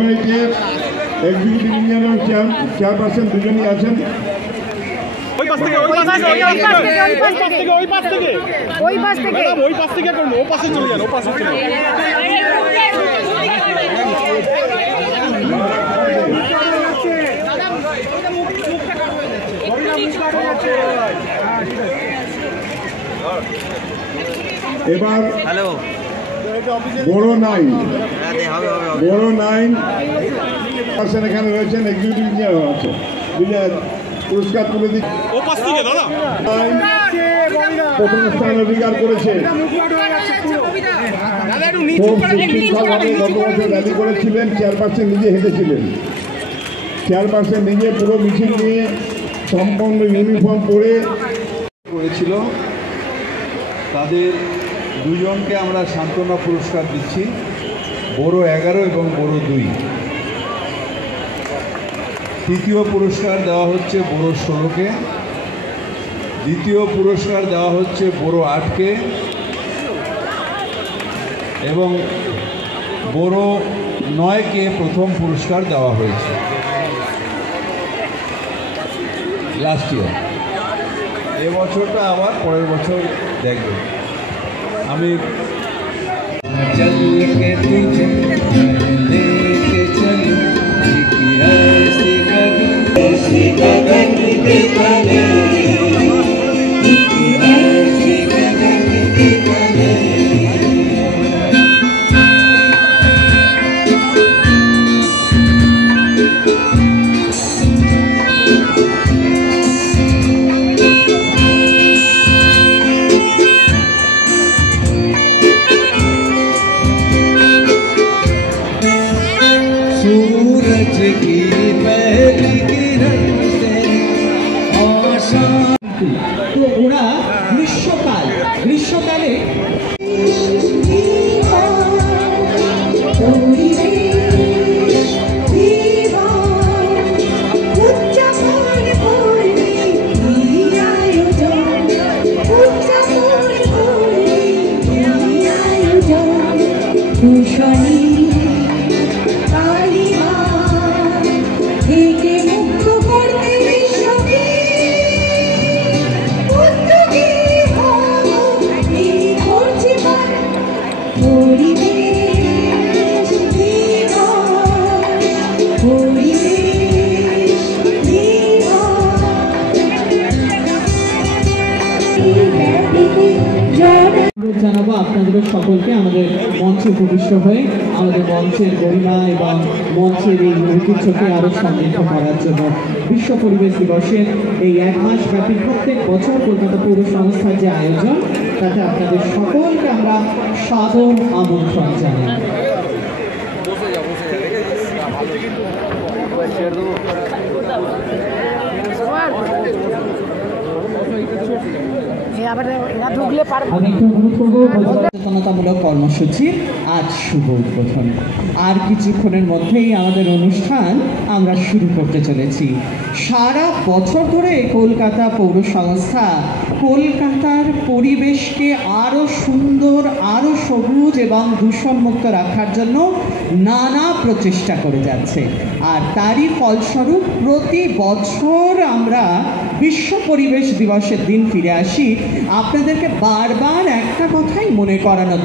কমিটির executive engineer এবং chairperson দুজনই আছেন। এবার বড় নাইন এখানে রয়েছেন, এক্সিকিউটিভ ইঞ্জিনিয়ার আছে, পুরস্কার তুলে দিচ্ছে। প্রথম স্থান অধিকার করেছে। গত বছর র্যালি করেছিলেন, চেয়ারপারসন নিজে হেঁটেছিলেন। চেয়ারপারসন নিজে পুরো মিছিল নিয়ে সম্পূর্ণ ইউনিফর্ম পরে করেছিল। তাদের দুজনকে আমরা সান্ত্বনা পুরস্কার দিচ্ছি, বড় 11 এবং বড় 2। তৃতীয় পুরস্কার দেওয়া হচ্ছে বড় 16কে, দ্বিতীয় পুরস্কার দেওয়া হচ্ছে বড় 8কে এবং বড় 9কে প্রথম পুরস্কার দেওয়া হয়েছে লাস্ট ইয়ার। এবছরটা আবার পরের বছর দেখবেন। আমি सूरज की पहली किरण से तो ওরা গ্রীষ্মকালে জানাবো আপনাদের সকলকে আমাদের মঞ্চে উপবিষ্ট হয়ে আমাদের মঞ্চের গরিমা এবং মঞ্চের এই ঐতিহ্যকে আরো সমৃদ্ধ করার জন্য বিশ্ব পরিবেশ দিবসের এই 1 মাস ব্যাপী প্রত্যেক বছর কলকাতা পৌর সংস্থার যে আয়োজন, তাতে আপনাদের সকলকে আমরা সাদর আমন্ত্রণ জানাই। সচেতনতামূলক কর্মসূচির আজ শুভ উদ্বোধন। আর কিছুক্ষণের মধ্যেই আমাদের অনুষ্ঠান আমরা শুরু করতে চলেছি। সারা বছর ধরে কলকাতা পৌর সংস্থা কলকাতার পরিবেশকে আরও সুন্দর, আরও সবুজ এবং দূষণমুক্ত রাখার জন্য নানা প্রচেষ্টা করে যাচ্ছে। আর তারই ফলস্বরূপ প্রতি বছর আমরা বিশ্ব পরিবেশ দিবসের দিন ফিরে আসি আপনাদেরকে বারবার একটা কথাই মনে করানোর